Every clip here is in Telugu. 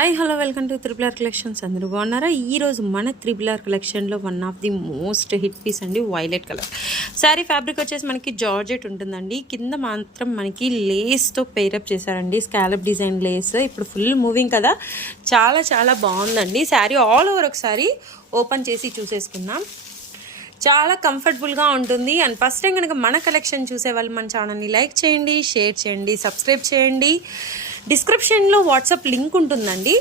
Hi hello welcome to triple collections. అందరూ బాగున్నారా? ఈరోజు మన త్రిపుల్ కలెక్షన్లో one of the most hit piece అండి, వైలెట్ కలర్ శారీ. ఫ్యాబ్రిక్ వచ్చేసి మనకి జార్జెట్ ఉంటుందండి. కింద మాత్రం మనకి లేస్తో పేరప్ చేశారండి, స్కాలప్ డిజైన్ లేస్. ఇప్పుడు ఫుల్ మూవింగ్ కదా, చాలా చాలా బాగుందండి శారీ. ఆల్ ఓవర్ ఒకసారి ఓపెన్ చేసి చూసేసుకుందాం. చాలా కంఫర్టబుల్గా ఉంటుంది. అండ్ ఫస్ట్ టైం కనుక మన కలెక్షన్ చూసే వాళ్ళు మన ఛానల్ని లైక్ చేయండి, షేర్ చేయండి, సబ్స్క్రైబ్ చేయండి. డిస్క్రిప్షన్లో వాట్సాప్ లింక్ ఉంటుందండి.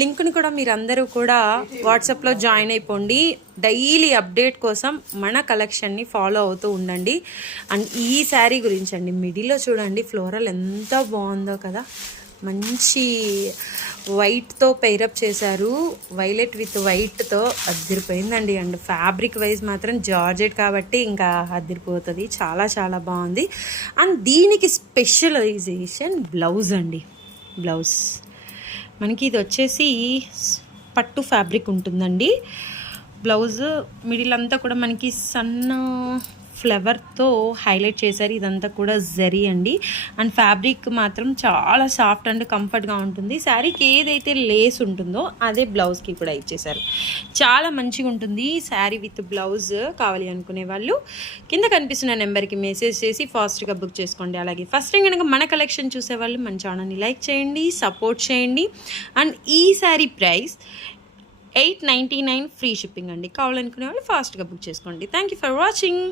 లింక్ని కూడా మీరు అందరూ కూడా వాట్సాప్లో జాయిన్ అయిపోండి. డైలీ అప్డేట్ కోసం మన కలెక్షన్ని ఫాలో అవుతూ ఉండండి. అండ్ ఈ శారీ గురించి అండి, మిడిల్లో చూడండి ఫ్లోరల్ ఎంత బాగుందో కదా, మంచి వైట్తో పైరప్ చేశారు. వైలెట్ విత్ వైట్తో అదిరిపోయిందండి. అండ్ ఫ్యాబ్రిక్ వైజ్ మాత్రం జార్జెట్ కాబట్టి ఇంకా అదిరిపోతుంది. చాలా చాలా బాగుంది. అండ్ దీనికి స్పెషలైజేషన్ బ్లౌజ్ అండి. బ్లౌజ్ మనకి ఇది వచ్చేసి పట్టు ఫ్యాబ్రిక్ ఉంటుందండి. బ్లౌజ్ మిడిల్ అంతా కూడా మనకి సన్న ఫ్లవర్తో హైలైట్ చేశారు. ఇదంతా కూడా జరీ అండి. అండ్ ఫ్యాబ్రిక్ మాత్రం చాలా సాఫ్ట్ అండ్ కంఫర్ట్గా ఉంటుంది. శారీకి ఏదైతే లేస్ ఉంటుందో అదే బ్లౌజ్కి కూడా ఇచ్చేసారు. చాలా మంచిగా ఉంటుంది శారీ విత్ బ్లౌజ్. కావాలి అనుకునే వాళ్ళు కింద కనిపిస్తున్న నెంబర్కి మెసేజ్ చేసి ఫాస్ట్గా బుక్ చేసుకోండి. అలాగే ఫస్ట్ టైం కనుక మన కలెక్షన్ చూసేవాళ్ళు మన ఛానల్ని లైక్ చేయండి, సపోర్ట్ చేయండి. అండ్ ఈ శారీ ప్రైస్ 899 ఫ్రీ షిప్పింగ్ అండి. కావాలనుకునే వాళ్ళు ఫాస్ట్గా బుక్ చేసుకోండి. Thank you for watching.